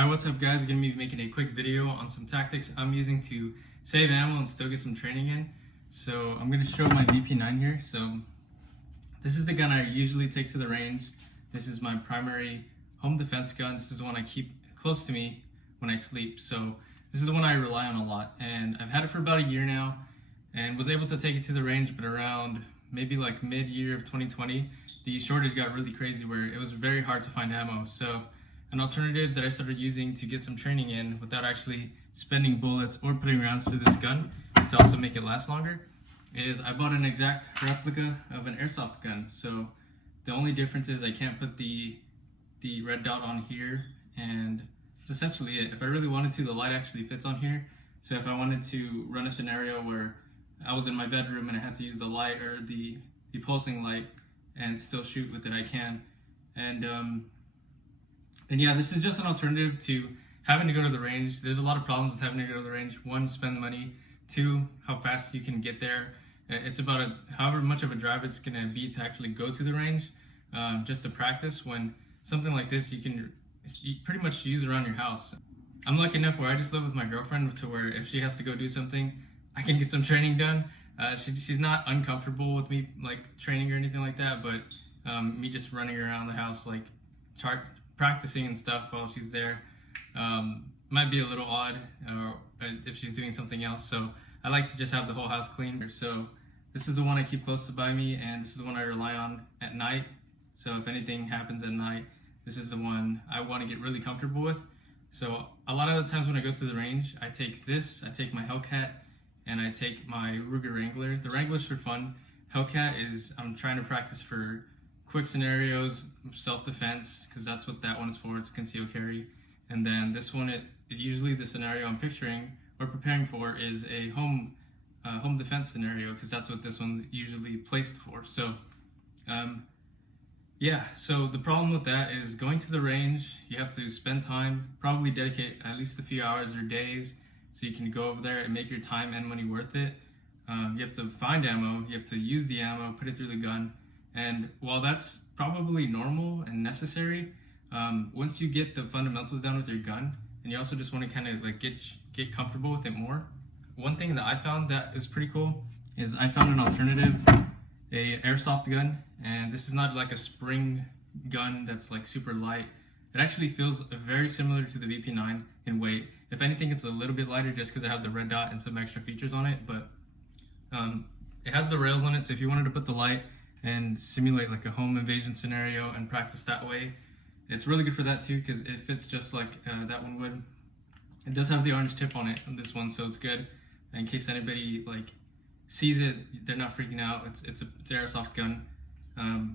Alright, what's up guys? I'm going to be making a quick video on some tactics I'm using to save ammo and still get some training in. So I'm going to show my VP9 here. So this is the gun I usually take to the range. This is my primary home defense gun. This is the one I keep close to me when I sleep. So this is the one I rely on a lot. And I've had it for about a year now and was able to take it to the range, but around maybe like mid-year of 2020, the shortage got really crazy where it was very hard to find ammo. So an alternative that I started using to get some training in without actually spending bullets or putting rounds through this gun to also make it last longer is I bought an exact replica of an airsoft gun. So the only difference is I can't put the red dot on here, and that's essentially it. If I really wanted to, the light actually fits on here. So if I wanted to run a scenario where I was in my bedroom and I had to use the light or the pulsing light and still shoot with it, I can. And yeah, this is just an alternative to having to go to the range. There's a lot of problems with having to go to the range. One, spend the money. Two, how fast you can get there. It's about however much of a drive it's gonna be to actually go to the range, just to practice. When something like this, you pretty much use it around your house. I'm lucky enough where I just live with my girlfriend to where if she has to go do something, I can get some training done. She's not uncomfortable with me like training or anything like that, but me just running around the house like practicing and stuff while she's there might be a little odd if she's doing something else. So I like to just have the whole house clean. So this is the one I keep close to by me, and this is the one I rely on at night. So if anything happens at night, this is the one I want to get really comfortable with. So a lot of the times when I go to the range, I take this, I take my Hellcat, and I take my Ruger Wrangler. The Wrangler's for fun. Hellcat is, I'm trying to practice for quick scenarios, self-defense, because that's what that one is for. It's concealed carry. And then this one, usually the scenario I'm picturing or preparing for is a home defense scenario, because that's what this one's usually placed for. So yeah, so the problem with that is going to the range, you have to spend time, probably dedicate at least a few hours or days so you can go over there and make your time and money worth it. You have to find ammo, you have to use the ammo, put it through the gun. And while that's probably normal and necessary, once you get the fundamentals down with your gun, and you also just want to kind of like get comfortable with it more, one thing that I found that is pretty cool is I found an alternative, a airsoft gun. And this is not like a spring gun that's like super light. It actually feels very similar to the VP9 in weight. If anything, it's a little bit lighter just because I have the red dot and some extra features on it, but it has the rails on it. So if you wanted to put the light and simulate like a home invasion scenario and practice that way, it's really good for that too, because it fits just like that one would. It does have the orange tip on it on this one, so it's good in case anybody like sees it, they're not freaking out. It's an airsoft gun.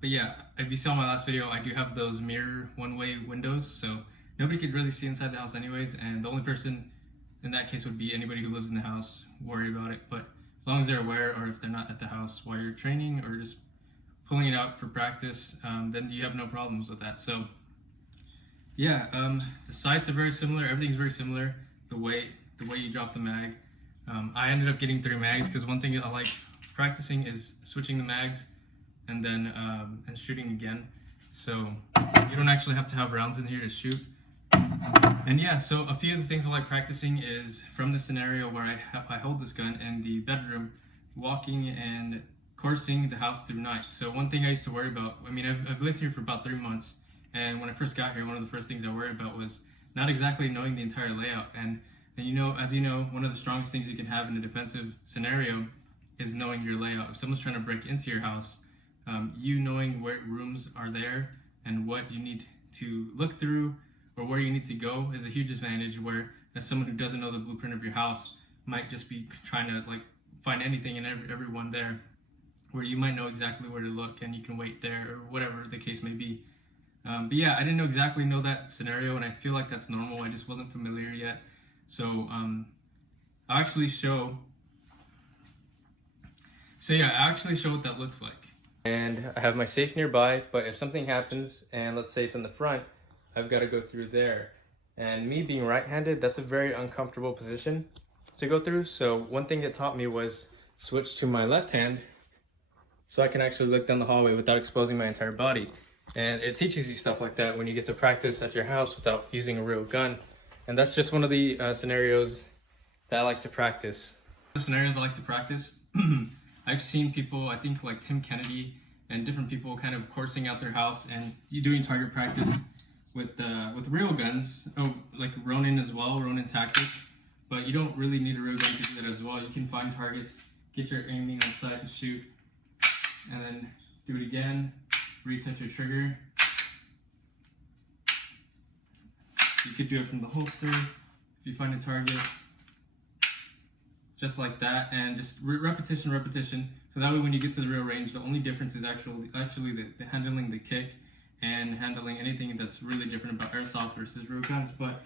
But yeah, if you saw my last video, I do have those mirror one-way windows, so nobody could really see inside the house anyways, and the only person in that case would be anybody who lives in the house worried about it. But as long as they're aware, or if they're not at the house while you're training or just pulling it out for practice, then you have no problems with that. So yeah, the sights are very similar, everything's very similar, the way you drop the mag. I ended up getting 3 mags because one thing I like practicing is switching the mags and then and shooting again. So you don't actually have to have rounds in here to shoot. And yeah, so a few of the things I like practicing is from the scenario where I hold this gun in the bedroom, walking and coursing the house through night. So one thing I used to worry about, I mean, I've lived here for about 3 months, and when I first got here, one of the first things I worried about was not exactly knowing the entire layout. And you know, as you know, one of the strongest things you can have in a defensive scenario is knowing your layout. If someone's trying to break into your house, you knowing where rooms are there and what you need to look through or where you need to go is a huge advantage, where as someone who doesn't know the blueprint of your house might just be trying to like find anything and everyone there, where you might know exactly where to look and you can wait there or whatever the case may be. But yeah, I didn't exactly know that scenario, and I feel like that's normal. I just wasn't familiar yet. So I'll actually show what that looks like. And I have my safe nearby, but if something happens, and let's say it's in the front, I've got to go through there. And me being right-handed, that's a very uncomfortable position to go through. So one thing it taught me was switch to my left hand so I can actually look down the hallway without exposing my entire body. And it teaches you stuff like that when you get to practice at your house without using a real gun. And that's just one of the scenarios that I like to practice. The scenarios I like to practice, I've seen people, I think like Tim Kennedy and different people kind of coursing out their house and you doing target practice with real guns. Oh, like Ronin as well, Ronin tactics. But you don't really need a real gun to do that as well. You can find targets, get your aiming on sight and shoot, and then do it again. Reset your trigger. You could do it from the holster if you find a target, just like that, and just repetition. So that way, when you get to the real range, the only difference is actually the handling the kick and handling anything that's really different about airsoft versus real guns. But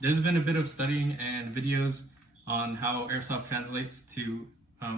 there's been a bit of studying and videos on how airsoft translates to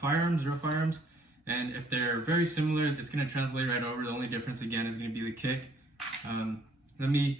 firearms, real firearms. And if they're very similar, it's going to translate right over. The only difference, again, is going to be the kick. Let me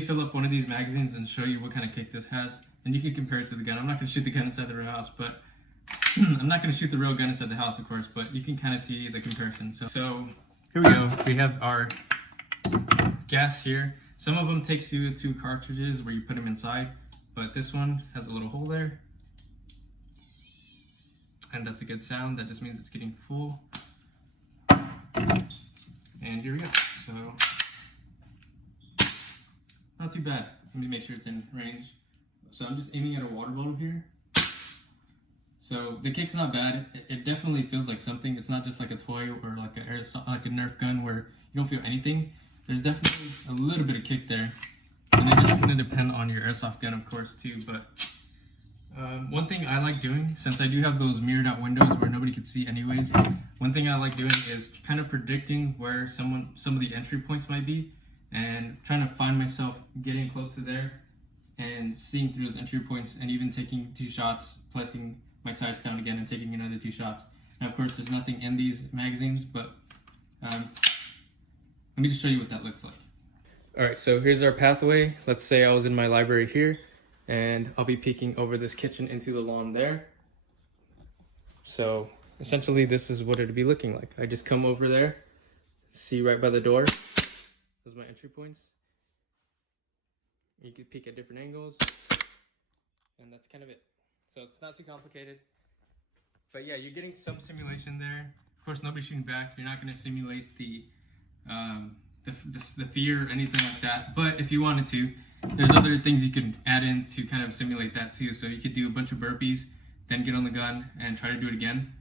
fill up one of these magazines and show you what kind of kick this has. And you can compare it to the gun. I'm not going to shoot the gun inside the real house, but I'm not going to shoot the real gun inside the house, of course, but you can kind of see the comparison. So here we go. We have our gas here. Some of them takes you to cartridges where you put them inside, but this one has a little hole there. And that's a good sound. That just means it's getting full. And here we go. So, not too bad. Let me make sure it's in range. So I'm just aiming at a water bottle here. So the kick's not bad. It definitely feels like something. It's not just like a toy or like a Nerf gun where you don't feel anything. There's definitely a little bit of kick there. And it's just gonna depend on your airsoft gun, of course, too. But one thing I like doing, since I do have those mirrored out windows where nobody could see anyways, one thing I like doing is kind of predicting where some of the entry points might be and trying to find myself getting close to there and seeing through those entry points and even taking 2 shots, placing my sights down again and taking another 2 shots. And of course, there's nothing in these magazines, but let me just show you what that looks like. All right, so here's our pathway. Let's say I was in my library here, and I'll be peeking over this kitchen into the lawn there. So essentially this is what it'd be looking like. I just come over there, see right by the door, those are my entry points. You could peek at different angles, and that's kind of it. So it's not too complicated. But yeah, you're getting some simulation there. Of course, nobody's shooting back. You're not gonna simulate the fear or anything like that. But if you wanted to, there's other things you can add in to kind of simulate that too. So you could do a bunch of burpees, then get on the gun and try to do it again.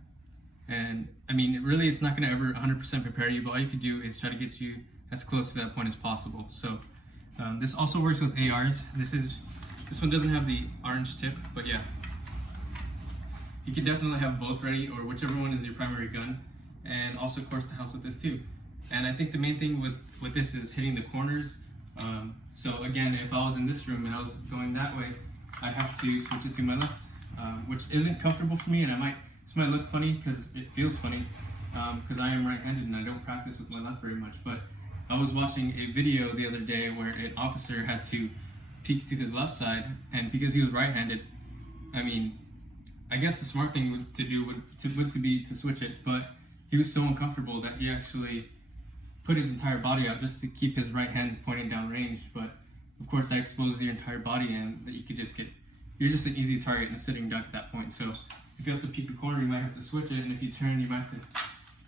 And I mean, really, it's not going to ever 100% prepare you, but all you could do is try to get you as close to that point as possible. So this also works with ARs. This one doesn't have the orange tip, but yeah, you can definitely have both ready, or whichever one is your primary gun, and also course the house with this too. And I think the main thing with this is hitting the corners. So again, if I was in this room and I was going that way, I'd have to switch it to my left, which isn't comfortable for me, and this might look funny because it feels funny, because I am right-handed and I don't practice with my left very much. But I was watching a video the other day where an officer had to peek to his left side, and because he was right-handed, I mean, I guess the smart thing to do would be to switch it, but he was so uncomfortable that he actually put his entire body out just to keep his right hand pointing down range. But of course, that exposes your entire body, and that you could just you're just an easy target in a sitting duck at that point. So if you have to peek a corner, you might have to switch it, and if you turn, you might have to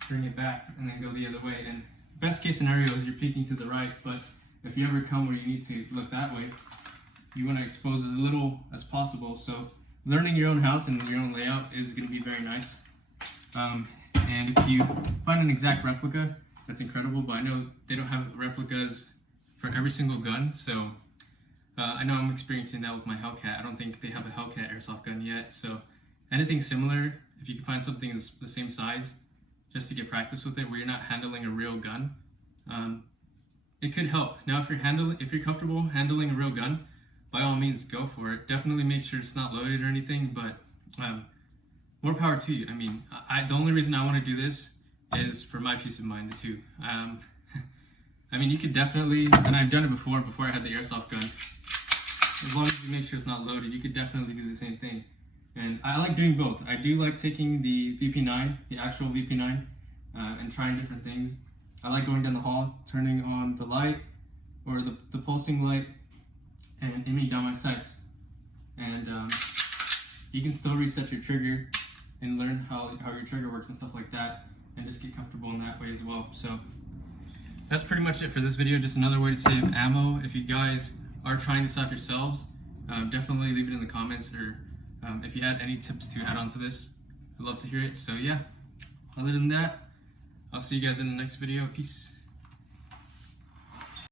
bring it back and then go the other way. And best case scenario is you're peeking to the right, but if you ever come where you need to look that way, you want to expose as little as possible. So learning your own house and your own layout is going to be very nice. And if you find an exact replica, that's incredible, but I know they don't have replicas for every single gun, so I know I'm experiencing that with my Hellcat. I don't think they have a Hellcat airsoft gun yet, so anything similar, if you can find something that's the same size, just to get practice with it, where you're not handling a real gun, it could help. Now, if you're comfortable handling a real gun, by all means, go for it. Definitely make sure it's not loaded or anything, but more power to you. I mean, the only reason I want to do this is for my peace of mind too. I mean, you could definitely, and I've done it before I had the airsoft gun, as long as you make sure it's not loaded, you could definitely do the same thing. And I like doing both. I do like taking the VP9, the actual VP9, and trying different things. I like going down the hall, turning on the light or the pulsing light and aiming down my sights. And you can still reset your trigger and learn how your trigger works and stuff like that, and just get comfortable in that way as well. So that's pretty much it for this video. Just another way to save ammo. If you guys are trying this out yourselves, definitely leave it in the comments, or if you had any tips to add on to this, I'd love to hear it. So yeah, other than that, I'll see you guys in the next video. Peace.